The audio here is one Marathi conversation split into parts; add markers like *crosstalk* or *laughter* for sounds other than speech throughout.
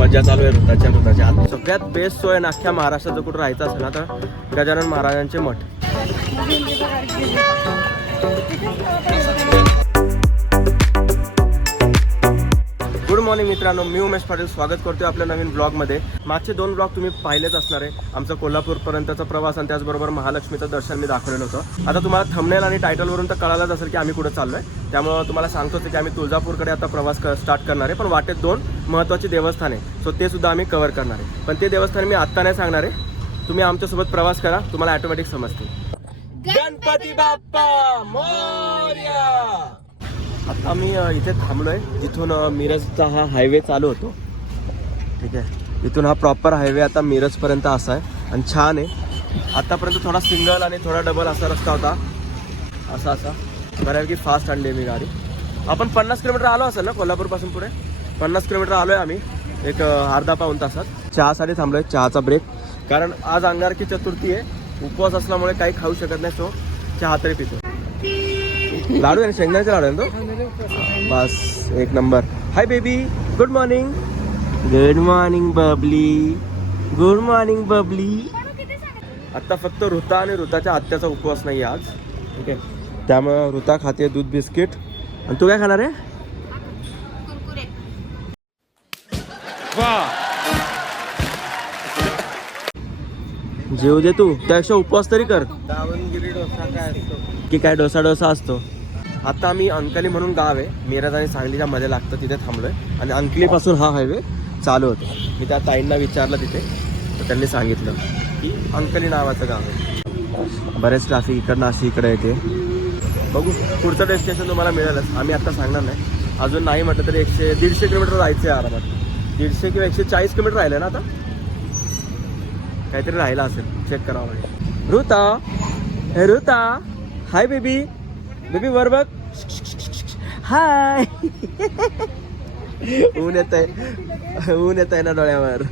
मजा चालू आहे ऋताच्या ऋताच्या आत सगळ्यात बेस्ट सोय अख्ख्या महाराष्ट्राचं कुठं राहायचं असेल ना तर गजानन महाराजांचे मठ. *laughs* गुड मॉर्निंग मित्रांनो. मी उमेश पाटील. स्वागत करतोय आपल्या नवीन ब्लॉगमध्ये. मागचे दोन ब्लॉग तुम्ही पाहिलेच असणार आहे. आमचा कोल्हापूरपर्यंतचा प्रवास आणि त्याचबरोबर महालक्ष्मीचं दर्शन मी दाखवलेलं होतं. आता तुम्हाला थंबनेल आणि टायटलवरून तर कळालंच असेल की आम्ही कुठं चाललोय. त्यामुळे तुम्हाला सांगतोच की आम्ही तुळजापूरकडे आता प्रवास स्टार्ट करणार आहे. पण वाटेत दोन महत्त्वाची देवस्थान. आहे सो ते सुद्धा आम्ही कव्हर करणार आहे. पण ते देवस्थान मी आत्ता नाही सांगणार आहे. तुम्ही आमच्यासोबत प्रवास करा. तुम्हाला ऑटोमॅटिक समजते. गणपती बाप्पा मोर्या! आता मी इथे इथे थांबलोय. जिथून मिरजचा हा हायवे चालू होतो. ठीक आहे? इथून हा प्रॉपर हायवे आता मिरजपर्यंत असा आहे आणि छान आहे. आतापर्यंत थोडा सिंगल आणि थोडा डबल असा रस्ता होता. असा असा. बऱ्यापैकी फास्ट आणली मी गाडी. आपण पन्नास किलोमीटर आलो असेल ना कोल्हापूरपासून पुढे? पन्नास किलोमीटर आलोय आम्ही. एक अर्धा पाऊन तासात. चहासाठी थांबलोय चहाचा ब्रेक कारण आज अंगारकी चतुर्थी आहे. उपवास असल्यामुळे काही खाऊ शकत नाही सो चहा तरी पितो. लाडू आहे ना शेंगदाण्याचे लाडू आहे ना तो? बस एक number. Hi baby good morning good morning Babli good morning Babli आत्ता फक्त ऋता आणि ऋताच्या आत्याचा उपवास नाही आज. ठीक आहे त्यामुळं ऋता खाते दूध बिस्किट. आणि तू काय खाणार आहे? जेव दे तू. त्यापेक्षा उपवास तरी कर. दावणगिरी डोसा काय असतो? की काय डोसा डोसा असतो. आता आम्ही अंकली म्हणून गाव आहे. मिरज आणि सांगलीच्या मध्ये लागतं तिथे थांबलोय. आणि अंकलीपासून हा हायवे चालू होतो. मी त्या ताईंना विचारलं तिथे. तर त्यांनी सांगितलं की अंकली नावाचं गाव आहे. बरेच ट्राफिक इकडनं अशी इकडे येते. बघू पुढचं डेस्टिनेशन तुम्हाला मिळेलच. आम्ही आता सांगणार नाही. अजून नाही म्हटलं तरी एकशे दीडशे किलोमीटर जायचं आहे आरामात. दीडशे किंवा एकशे चाळीस किलोमीटर राहिलं ना आता? काहीतरी राहिलं असेल. चेक करावं ऋता. हे ऋता. हाय बेबी बेबी वर बघ. हाय. *laughs* ऊन येत आहे ऊन येत आहे ना डोळ्यावर.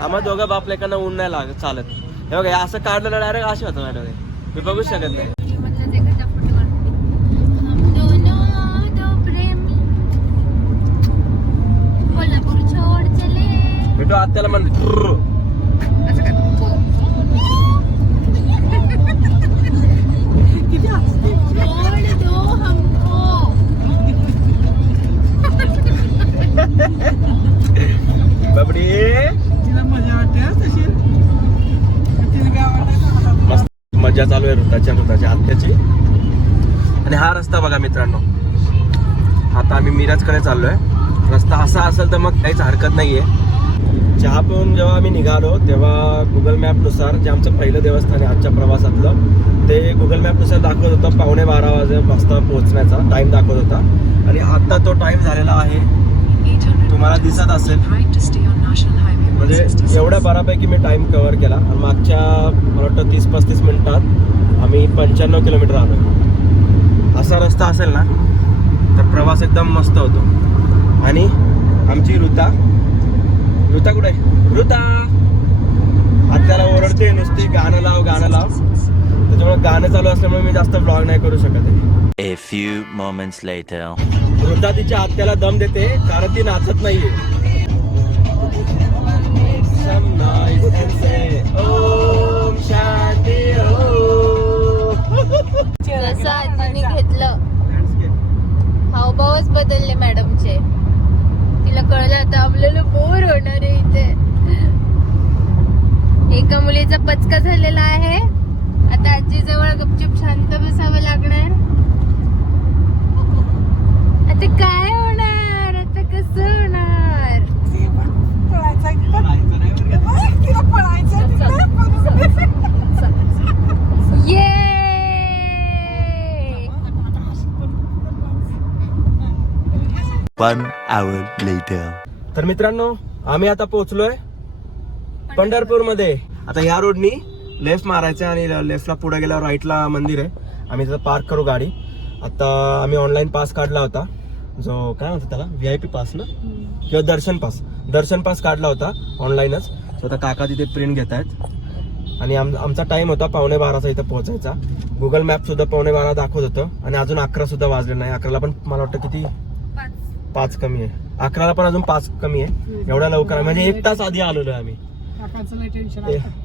आम्हा दोघं बाप लेकांना ऊन नाही लागत चालत. हे बघा हे असं काढलं ना डायरेक्ट असे होतं माझ्या डोळे. मी बघू शकत नाही. आत्याला म्हण बाबडी. मजा वाटते मस्त मजा चालू आहे ऋताच्या ऋताच्या आत्याची आणि हा रस्ता बघा मित्रांनो. आता आम्ही मिरजकडे चाललोय. रस्ता असा असेल तर मग काहीच हरकत नाहीये. चहा पिऊन जेव्हा आम्ही निघालो तेव्हा गुगल मॅपनुसार जे आमचं पहिलं देवस्थान आहे आजच्या प्रवासातलं ते गुगल मॅपनुसार दाखवत होतं पावणे बारा वाजे वाजता पोहोचण्याचा टाइम दाखवत होता. आणि आता तो टाइम झालेला आहे तुम्हाला दिसत असेल. म्हणजे एवढ्या बऱ्यापैकी मी टाइम कव्हर केला. आणि मागच्या मला वाटतं तीस पस्तीस मिनिटात आम्ही पंच्याण्णव किलोमीटर आलो असा रस्ता असेल ना तर प्रवास एकदम मस्त होतो. आणि आमची ऋता ऋता कुठे ऋता आत्याला ओरडते नुसती गाणं लाव गाणं लाव. त्याच्यामुळे गाणं चालू असल्यामुळे मी जास्त ब्लॉग नाही करू शकत आहे. A few moments later. वृद्धा तिच्या आत्याला दम देते कारण ती नाचत नाहीये. जसं आजीने घेतलं. हावभावच बदलले मॅडमचे. तिला कळलं आता आपल्याला बोर होणार आहे इथे. एका मुलीचा पचका झालेला आहे. आता आजी जवळ गपचूप शांत बसावं लागणार. आता काय होणार? आता कसं होणार? ये. One hour later. तर मित्रांनो आम्ही आता पोहोचलोय पंढरपूरमध्ये आता ह्या रोडनी लेफ्ट मारायचं आणि लेफ्टला पुढे गेल्यावर राईटला मंदिर आहे. आम्ही तिथं पार्क करू गाडी. आता आम्ही ऑनलाईन पास काढला होता. जो काय म्हणतात त्याला? व्ही आय पी पास ना? किंवा दर्शन पास दर्शन पास काढला होता ऑनलाईनच सो आता काका तिथे प्रिंट घेत आहेत. आणि आम आमचा टाइम होता पावणे बाराचा इथं पोहोचायचा. गुगल मॅप सुद्धा पावणे बारा दाखवत होतं. आणि अजून अकरा सुद्धा वाजले नाही. अकराला पण मला वाटतं किती? पाच कमी आहे. अकराला पण अजून पाच कमी आहे. एवढ्या लवकर. म्हणजे एक तास आधी आलेलो आहे आम्ही.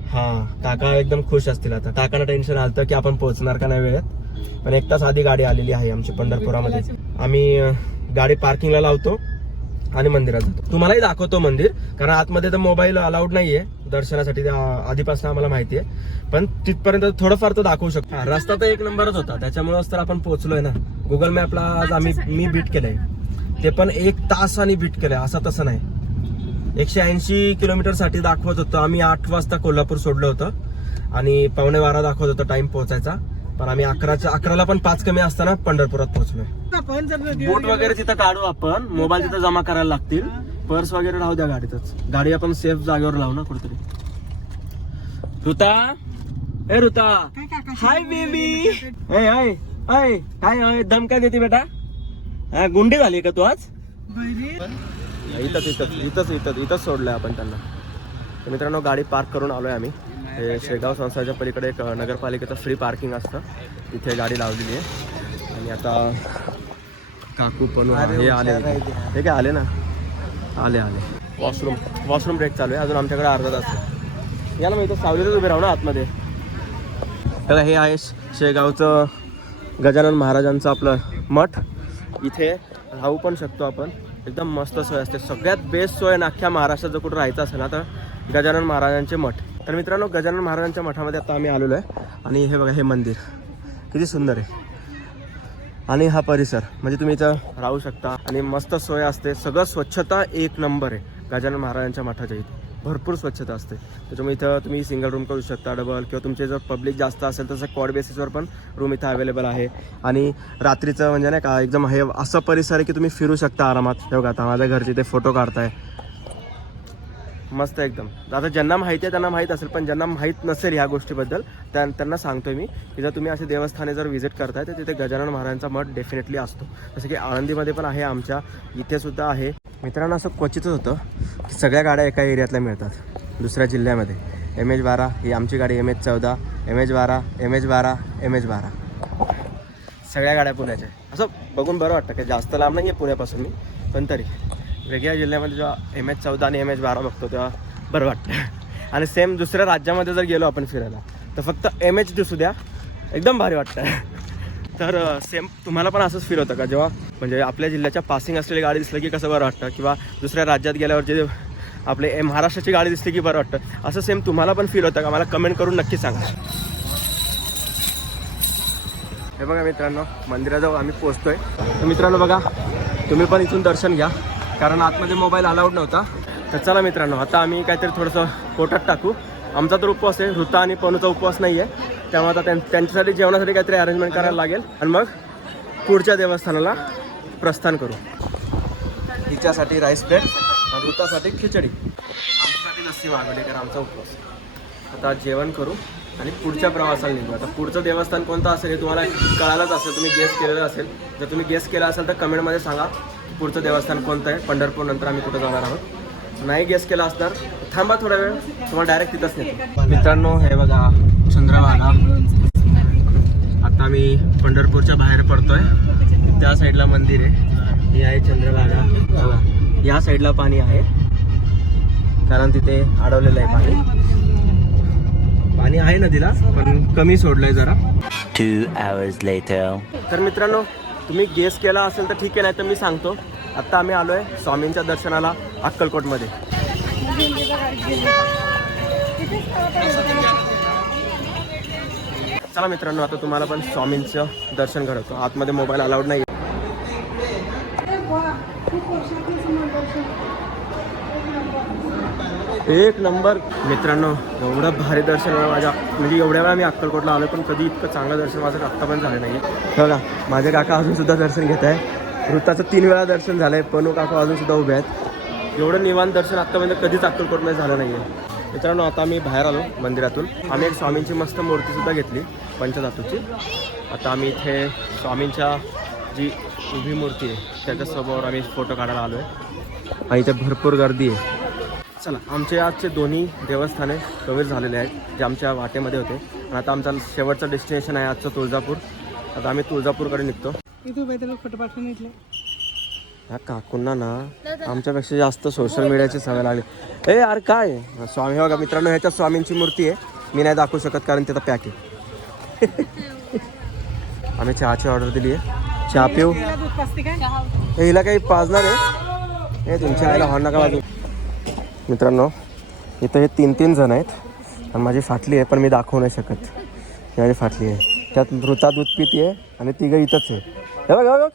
हा. काका एकदम खुश असतील आता. काकांना टेन्शन आलं की आपण पोहोचणार का नाही वेळेत? पण एक तास आधी गाडी आलेली आहे आमची पंढरपुरामध्ये. आम्ही गाडी पार्किंगला लावतो आणि मंदिरात जातो. तुम्हालाही दाखवतो मंदिर कारण आतमध्ये तर मोबाईल अलाउड नाहीये दर्शनासाठी आधीपासून आम्हाला माहिती आहे. पण तिथपर्यंत थोडंफार तर दाखवू शकतो. रस्ता तर एक नंबरच होता. त्याच्यामुळेच तर आपण पोहोचलोय ना. गुगल मॅपला आज आम्ही मी बीट केलंय. ते पण एक तासाने बीट केलंय. असं तसं नाही. एकशे ऐंशी किलोमीटरसाठी दाखवत होतं. आम्ही आठ वाजता कोल्हापूर सोडलं होतं. आणि पावणे बारा दाखवत होतं टाइम पोहोचायचा. पण आम्ही अकराच्या अकराला पण पाच कमी असताना पंढरपुरात पोहोचलोय. बोट वगैरे तिथं काढू आपण. मोबाईल तिथं जमा करायला लागतील. पर्स वगैरे राहू द्या गाडीतच. गाडी आपण सेफ जागेवर लावू ना कुठेतरी. ऋता? ए ऋता. हाय बेबी ए हाय हाय काय दम काय देते बेटा. हा, गुंडी झाली का तू आज? इथंच इथंच इथंच इथंच इथंच सोडलंय आपण त्यांना. तर मित्रांनो गाडी पार्क करून आलोय आम्ही. हे शेगाव संस्थाच्या पलीकडे एक नगरपालिकेचं फ्री पार्किंग असतं. तिथे गाडी लावलेली आहे. आणि आता काकू पण हे आले. हे काय आले ना? आले आले. वॉशरूम वॉशरूम ब्रेक चालू आहे. अजून आमच्याकडे अर्धा तास ना मी इथं सावलीतच उभे राहू ना आतमध्ये. बघा हे आहे शेगावचं गजानन महाराजांचं आपलं मठ. इथे राहू पण शकतो आपण. एकदम मस्त सोय असते. सगळ्यात बेस्ट सोय अख्ख्या महाराष्ट्रात जर कुठं राहायचं असेल ना तर गजानन महाराजांचे मठ. तर मित्रांनो गजानन महाराजांच्या मठामध्ये आता आम्ही आलेलो आहे. आणि हे बघा हे मंदिर. किती सुंदर आहे. आणि हा परिसर म्हणजे तुम्ही इथं राहू शकता. आणि मस्त सोय असते. सगळं स्वच्छता एक नंबर आहे. गजानन महाराजांच्या मठाच्या इथे. भरपूर स्वच्छता असते. त्याच्यामुळे इथं तुम्ही सिंगल रूम करू शकता डबल किंवा तुमचे जर पब्लिक जास्त असेल तसं कॉड बेसिसवर पण रूम इथं अवेलेबल आहे. आणि रात्रीचं म्हणजे नाही का एकदम हे असं परिसर आहे की तुम्ही फिरू शकता आरामात. हे बघा आता माझ्या घरचे ते फोटो काढताय. मस्त एकदम. आता ज्यांना माहिती आहे त्यांना माहीत असेल पण ज्यांना माहीत नसेल ह्या गोष्टीबद्दल त्या त्यांना सांगतोय मी की जर तुम्ही असे देवस्थाने जर व्हिजिट करताय तर तिथे गजानन महाराजांचा मठ डेफिनेटली असतो. जसं की आळंदीमध्ये पण आहे आमच्या इथे सुद्धा आहे. मित्रांनो असं क्वचितच होतं की सगळ्या गाड्या एका एरियातल्या मिळतात दुसऱ्या जिल्ह्यामध्ये. एम एच बारा ही आमची गाडी एम एच चौदा एम एच बारा एम एच बारा एम एच बारा. सगळ्या गाड्या पुण्याच्या असं बघून बरं वाटतं की जास्त लांब नाही आहे पुण्यापासून मी पण तरी. वेगळ्या जिल्ह्यामध्ये जेव्हा एम एच चौदा आणि एम एच बारा बघतो तेव्हा बरं वाटतं. आणि सेम दुसऱ्या राज्यामध्ये जर गेलो आपण फिरायला तर फक्त एम एच दिसू द्या. एकदम भारी वाटतं. तर सेम तुम्हाला पण असंच फील होतं का जेव्हा म्हणजे आपल्या जिल्ह्याच्या पासिंग असलेली गाडी दिसलं की कसं बरं वाटतं? किंवा दुसऱ्या राज्यात गेल्यावर जे आपले ए- महाराष्ट्राची गाडी दिसली की बरं वाटतं? असं सेम तुम्हाला पण फील होतं का? मला कमेंट करून नक्की सांगा. हे बघा मित्रांनो मंदिराजवळ आम्ही पोचतोय. तर मित्रांनो बघा तुम्ही पण इथून दर्शन घ्या. कारण आतमध्ये मोबाईल अलाउड नव्हता. तर चला मित्रांनो आता आम्ही काहीतरी थोडंसं पोटात टाकू. आमचा तर उपवास आहे ऋता आणि पनूचा उपवास नाही आहे त्यामुळे आता त्यां- त्यांच्यासाठी जेवणासाठी काहीतरी अरेंजमेंट करायला लागेल. आणि मग पुढच्या देवस्थानाला प्रस्थान करू. हिच्यासाठी राईस प्लेट आणि ऋतासाठी खिचडी. आमच्यासाठी लस्सी मागवली कारण आमचा उपवास आता जेवण करू आणि पुढच्या प्रवासाला निघू. आता पुढचं देवस्थान कोणतं असेल हे तुम्हाला कळालंच असेल तुम्ही गेस केलेलं असेल. जर तुम्ही गेस केला असेल तर कमेंटमध्ये सांगा. पुढचं देवस्थान कोणतं आहे? पंढरपूर नंतर आम्ही कुठं जाणार आहोत? नाही गेस केला असणार. थांबा थोडा वेळ. तुम्हाला डायरेक्ट तिथंच नेतो. मित्रांनो हे बघा चंद्रभागा. आता मी पंढरपूरच्या बाहेर पडतोय. त्या साईडला मंदिर आहे. ही आहे चंद्रभागा. या साईडला पाणी आहे. कारण तिथे अडवलेलं आहे पाणी. पाणी आहे नदीला पण कमी सोडलंय जरा. Two hours later. तर मित्रांनो तुम्ही गेस केला असेल तर ठीक आहे नाही तर मी सांगतो. आत्ता आम्ही आलो आहे स्वामींच्या दर्शनाला अक्कलकोटमध्ये. चला मित्रांनो आता तुम्हाला पण स्वामींचं दर्शन घडवतो. आतमध्ये मोबाईल अलाउड नाही एक नंबर. मित्रांनो एवढं भारी दर्शन माझ्या. म्हणजे एवढ्या वेळा मी अक्कलकोटला आलो पण कधी इतकं चांगलं दर्शन माझं आत्तापर्यंत झालं नाही आहे बघा माझे काका अजून सुद्धा दर्शन घेत आहे वृत्ताचं तीन वेळा दर्शन झालं आहे पणू काका अजून सुद्धा उभे आहेत. एवढं निवांत दर्शन आत्तापर्यंत कधीच अक्कलकोटमध्ये झालं नाही आहे मित्रांनो आता आम्ही बाहेर आलो मंदिरातून. आम्ही एक स्वामींची मस्त मूर्तीसुद्धा घेतली पंचधातूची. आता आम्ही इथे स्वामींच्या जी उभी मूर्ती आहे त्याच्यासमोर आम्ही फोटो काढायला आलो आहे आणि इथे भरपूर गर्दी आहे. चला आमचे आजचे दोन्ही देवस्थाने कव्हर झालेले आहेत जे आमच्या वाटेमध्ये होते. आणि आता आमचा शेवटचं डेस्टिनेशन आहे आजचं तुळजापूर. आता आम्ही तुळजापूरकडे निघतो. ह्या काकूंना ना आमच्यापेक्षा जास्त सोशल मीडियाची सवय लागली. ए यार काय? स्वामी बघा मित्रांनो ह्याच्यात स्वामींची मूर्ती आहे. मी नाही दाखवू शकत कारण तिथं पॅक आहे. *laughs* आम्ही चहाची ऑर्डर दिली आहे चहा पिऊ. हे हिला काही पाजणार आहे? हे तुमच्या आईला हॉर्न नका वाजू मित्रांनो इथं हे तीन तीन जण आहेत आणि माझी फाटली आहे पण मी दाखवू नाही शकत. ही माझी फाटली आहे. त्यात मृता दूध पिती आहे आणि तिघं इथंच आहे. हे बघ, बघ, बघ.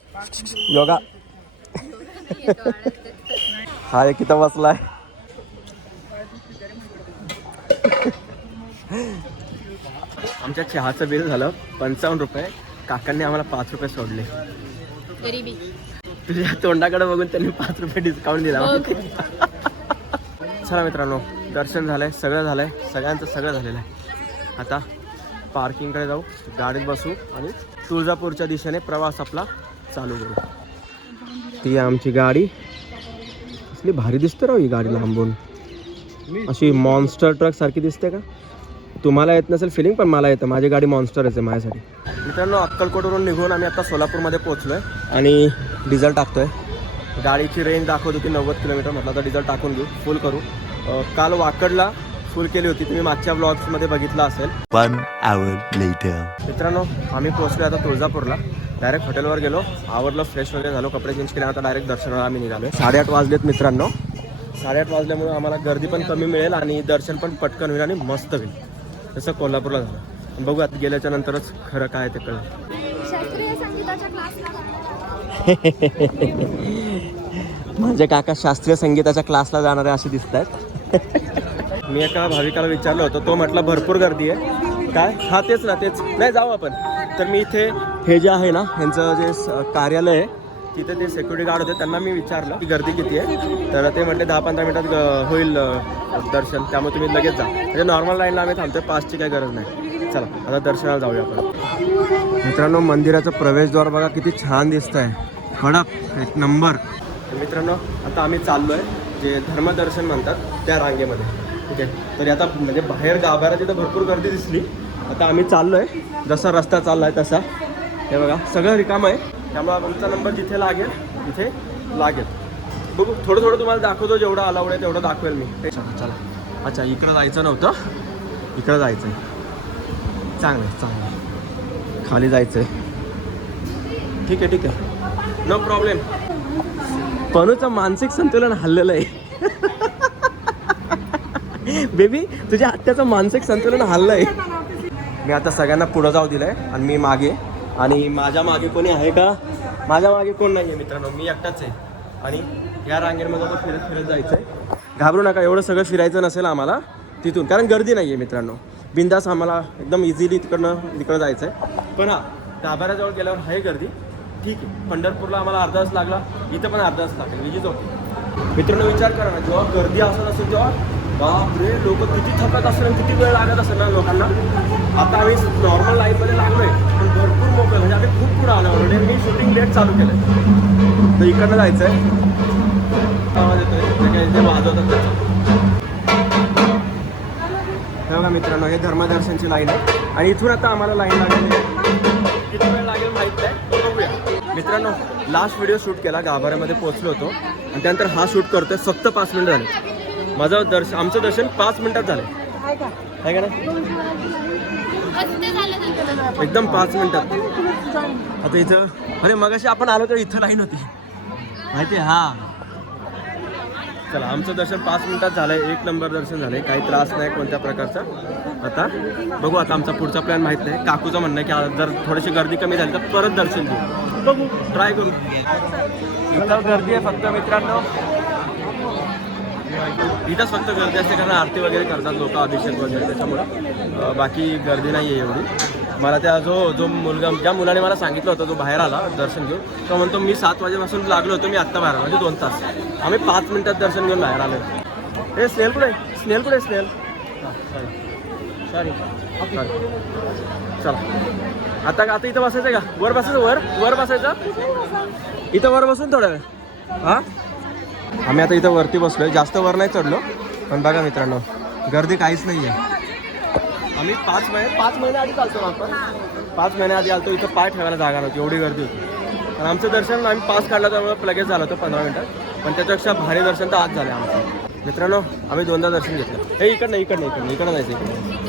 योगा. हा एक इथं बसलाय. आमच्या चहाचं बिल झालं पंचावन्न रुपये. काकांनी आम्हाला पाच रुपये सोडले. तुझ्या तोंडाकडे बघून त्यांनी पाच रुपये डिस्काउंट दिला. चला मित्रांनो दर्शन झालंय सगळं झालंय सगळ्यांचं सगळं झालेलं आहे. आता पार्किंगकडे जाऊ गाडीत बसू आणि तुळजापूरच्या दिशेने प्रवास आपला चालू करू. ती आमची गाडी असली भारी दिसते राव ही गाडी लांबून. अशी मॉन्स्टर ट्रक सारखी दिसते का? तुम्हाला येत नसेल फिलिंग पण मला येतं. माझी गाडी मॉन्स्टरच आहे माझ्यासाठी. मित्रांनो अक्कलकोटवरून निघून आम्ही आता सोलापूरमध्ये पोहोचलो आहे आणि डिझेल आहे गाडीची रेंज दाखवत होती नव्वद किलोमीटर म्हटलं तर डिझेल टाकून घेऊ. फुल करू. काल वाकडला फुल केली होती. तुम्ही मागच्या ब्लॉग्समध्ये बघितलं असेल. One hour later. मित्रांनो आम्ही पोहोचलो आता तुळजापूरला. डायरेक्ट हॉटेलवर गेलो. आवरलं फ्रेश वगैरे झालो. कपडे चेंज केले. आता डायरेक्ट दर्शनाला आम्ही निघालो साडेआठ वाजलेत मित्रांनो. साडेआठ वाजल्यामुळे आम्हाला गर्दी पण कमी मिळेल आणि दर्शन पण पटकन होईल आणि मस्त होईल. तसं कोल्हापूरला झालं. बघू आता गेल्याच्या नंतरच खरं काय ते कळलं. *laughs* माझे काका शास्त्रीय संगीताच्या क्लासला जाणारे असे दिसत आहेत *laughs* मी एका भाविकाला विचारलं होतं तो म्हटलं भरपूर गर्दी आहे. काय? हा तेच ना तेच. नाही जाऊ आपण. तर मी इथे हे जे आहे ना ह्यांचं जे स- कार्यालय आहे तिथे ते सेक्युरिटी गार्ड होते त्यांना मी विचारलं की गर्दी किती आहे. तर ते म्हटले दहा पंधरा मिनिटात होईल दर्शन त्यामुळे तुम्ही लगेच जा. म्हणजे नॉर्मल लाईनला आम्ही थांबतो पाचची काही गरज नाही. चला आता दर्शनाला जाऊया आपण. मित्रांनो मंदिराचं प्रवेशद्वार बघा किती छान दिसत आहे कडक एक नंबर. तर मित्रांनो आता आम्ही चाललो आहे जे धर्मदर्शन म्हणतात त्या रांगेमध्ये. ठीक आहे तरी आता म्हणजे बाहेर गाभाऱ्यात तिथं भरपूर गर्दी दिसली. आता आम्ही चाललो आहे जसा रस्ता चालला आहे तसा. हे बघा सगळं रिकाम आहे. त्यामुळे आमचा नंबर जिथे लागेल तिथे लागेल. बघू थोडं थोडं तुम्हाला दाखवतो जेवढं अलाउड आहे तेवढं दाखवेल मी. चला चला. अच्छा इकडं जायचं नव्हतं. इकडं जायचं आहे चांगलं आहे चांगलं आहे खाली जायचं आहे ठीक आहे ठीक आहे. नो प्रॉब्लेम पनूचं मानसिक संतुलन हल्लेलं आहे. बेबी तुझ्या हत्याचं मानसिक संतुलन हल्लं आहे मी आता सगळ्यांना पुढं जाऊ दिलंय आणि मी मागे. आणि माझ्या मागे कोणी आहे का? माझ्या मागे कोण नाही आहे मित्रांनो मी एकटाच आहे. आणि या रांगेमध्ये आता फिरत फिरत जायचं आहे घाबरू नका एवढं सगळं फिरायचं नसेल आम्हाला तिथून. कारण गर्दी नाही आहे मित्रांनो. बिंदास आम्हाला एकदम इझिली तिकडनं तिकडं जायचं आहे पण हा दाभाऱ्याजवळ गेल्यावर आहे गर्दी. ठीक आहे. पंढरपूरला आम्हाला अर्धा तास लागला. इथं पण अर्धा तास लागेल. विजेच होती. मित्रांनो विचार करा ना जेव्हा गर्दी असत असेल तेव्हा बापरे लोक किती थकत असेल आणि किती वेळ लागत असेल ना लोकांना? आता आम्ही नॉर्मल लाईफमध्ये लागलोय पण भरपूर मोकळ म्हणजे आम्ही खूप पुढे आलो म्हणजे मी शूटिंग लेट चालू केलं तर इकडनं जायचं आहे आवाज येतोय? काय ते वाजवतात त्याचं. बघा मित्रांनो हे धर्मदर्शनची लाईन आहे. आणि इथून आता आम्हाला लाईन लागेल किती वेळ लागेल माहीत नाही. मित्रांनो लास्ट व्हिडिओ शूट केला गाभाऱ्यामध्ये पोहोचलो होतो. आणि त्यानंतर हा शूट करतोय फक्त पाच मिनिट झाले. माझं दर्शन आमचं दर्शन पाच मिनिटात झालं. आहे का ना नाही? एकदम पाच मिनिटात. आता इथं अरे मगाशी आपण आलो तर इथं लाईन होती. माहिती आहे? हा. चला आमचं दर्शन पाच मिनिटात झालंय. एक नंबर दर्शन झालंय. काही त्रास नाही कोणत्या प्रकारचा. आता बघू आता आमचा पुढचा प्लॅन माहीत नाही. काकूचं म्हणणं आहे की जर थोडीशी गर्दी कमी झाली तर परत दर्शन घेऊ. बघू ट्राय करू. इथं गर्दी आहे फक्त मित्रांनो. इथंच फक्त गर्दी असते कारण आरती वगैरे करतात लोक अभिषेक वगैरे त्याच्यामुळं. बाकी गर्दी नाही आहे एवढी. मला त्या जो जो मुलगा ज्या मुलाने मला सांगितलं होतं तो बाहेर आला दर्शन घेऊन तो म्हणतो मी सात वाजेपासून लागलो होतो मी आत्ता बाहेर आलो. म्हणजे दोन तास. आम्ही पाच मिनिटात दर्शन घेऊन बाहेर आलो. हे स्नेल कुठे? स्नेल कुठे स्नेल सॉरी सॉरी चला. आता आता इथं बसायचं का? वर बसायचं वर? वर बसायचं? इथं वर बसून थोडा वेळ. हां? आम्ही आता इथं वरती बसलोय. जास्त वर नाही चढलो. पण बघा मित्रांनो गर्दी काहीच नाही आहे आम्ही पाच महिने पाच महिने आधी चालतो आपण? पाच महिन्या आधी आलतो इथं पाय ठेवायला जागा नव्हती एवढी गर्दी होती. पण आमचं दर्शन आम्ही पास काढला त्यामुळे लगेच झालं होतं पंधरा मिनटं. पण त्याच्यापेक्षा भारी दर्शन तर आज झालं आमचं. मित्रांनो आम्ही दोनदा दर्शन घेतलं. हे इकडनं इकडनं इकडनं इकडं जायचं इकडे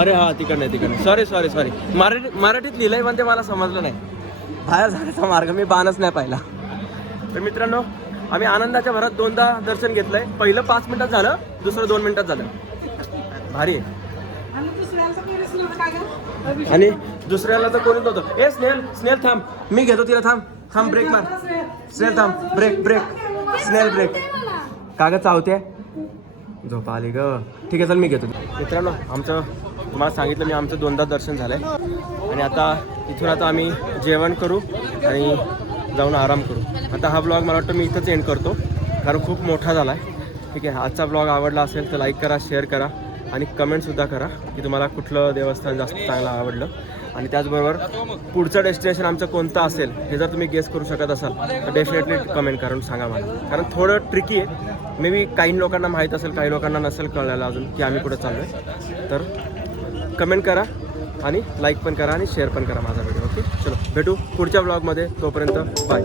अरे हा तिकडनं तिकडनं सॉरी सॉरी सॉरी मराठी मराठीत लिहिलंय पण ते मला समजलं नाही. बाहेर जाण्याचा मार्ग मी बाणच नाही पाहिला. तर मित्रांनो आम्ही आनंदाच्या भरात दोनदा दर्शन घेतलंय. पहिलं पाच मिनिटात झालं दुसरं दोन मिनिटात झालं. भारी आणि दुसऱ्याला तर कोणीच नव्हतं. ए स्नेहल स्नेहल थांब. मी घेतो तिला थांब. थांब ब्रेक मार. स्नेहल थांब. ब्रेक ब्रेक स्नेहल ब्रेक कागद चावते? झोप आली ग. ठीक आहे चल मी घेतो. मित्रांनो आमचं तुम्हाला सांगितलं मी आमचं दोनदा दर्शन झालंय. आणि आता इथून आता आम्ही जेवण करू आणि जाऊन आराम करू. आता हा ब्लॉग मला वाटतं मी इथंच एंड करतो. कारण खूप मोठा झाला आहे ठीक आहे आजचा ब्लॉग आवडला असेल तर लाईक करा शेअर करा आणि कमेंटसुद्धा करा की तुम्हाला कुठलं देवस्थान जास्त चांगलं आवडलं. आणि त्याचबरोबर पुढचं डेस्टिनेशन आमचं कोणतं असेल हे जर तुम्ही गेस करू शकत असाल तर डेफिनेटली कमेंट करून सांगा मला. कारण थोडं ट्रिकी आहे. मे बी काही लोकांना माहीत असेल काही लोकांना नसेल कळायला अजून की आम्ही कुठं चाललो आहे तर कमेंट करा आणि लाईक पण करा आणि शेअर पण करा माझा व्हिडिओ ओके? चलो भेटू पुढच्या ब्लॉगमध्ये तोपर्यंत बाय